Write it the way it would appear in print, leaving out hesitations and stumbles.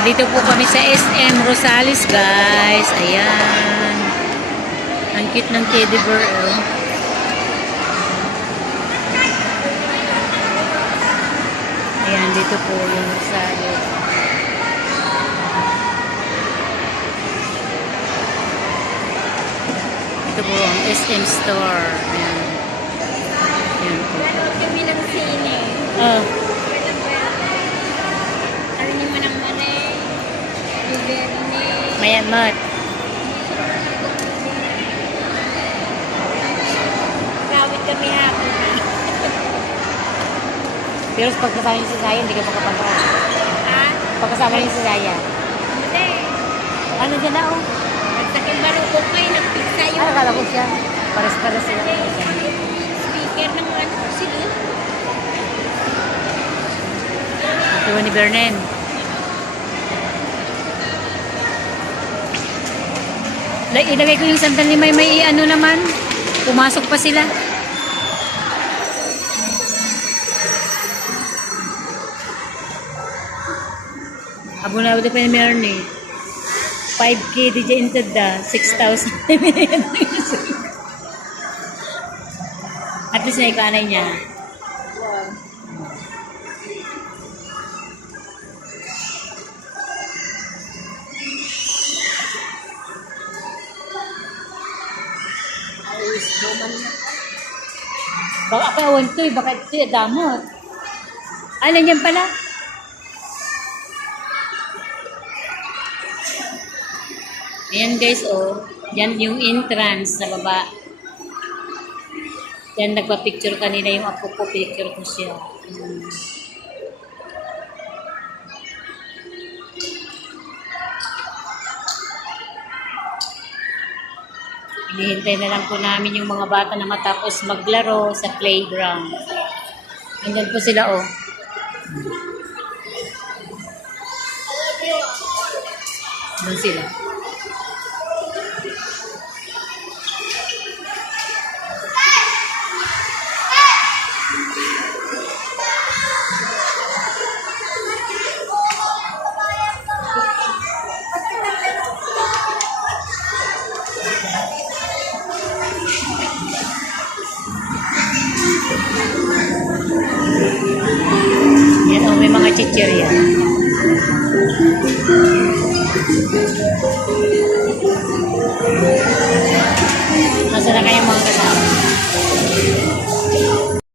Nandito po kami sa SM Rosales, guys. Ayan. Ang cute ng teddy bear, oh. Ayan, dito po yung Rosales. Ito po ang SM store. Ayan. Ayan po. Nanood kami ng sine. Oh. Ano ni Manang Manay? Blueberry. Mayamat. Kawit kami hapon. Pero pag kasama niyo si Zaya, hindi ka makapunta. Ha? Pag kasama niyo si Zaya. Hindi. Ano dyan na, oh? Nagsakin marupok kayo ng pizza yung Ano kala ko siya? Pares-pares sila. speaker ng ano sila. Ito ni Bernen. Ilagay ko yung sandal ni may ano naman. Pumasok pa sila. Abunado pa ni Merne. 5K DJ inted da. 6,000. At least na ikanay niya. Baka kawan to eh. Baka ito yung damot. Ay, nandiyan pala. Ayan guys, oh. Yan yung entrance sa baba. Yan, nagpa-picture kanina yung apo ko. Picture ko siya. Hinihintay na lang po namin yung mga bata na matapos maglaro sa playground. Andyan po sila, oh. Doon sila. Yan, oh, may mga chichirya.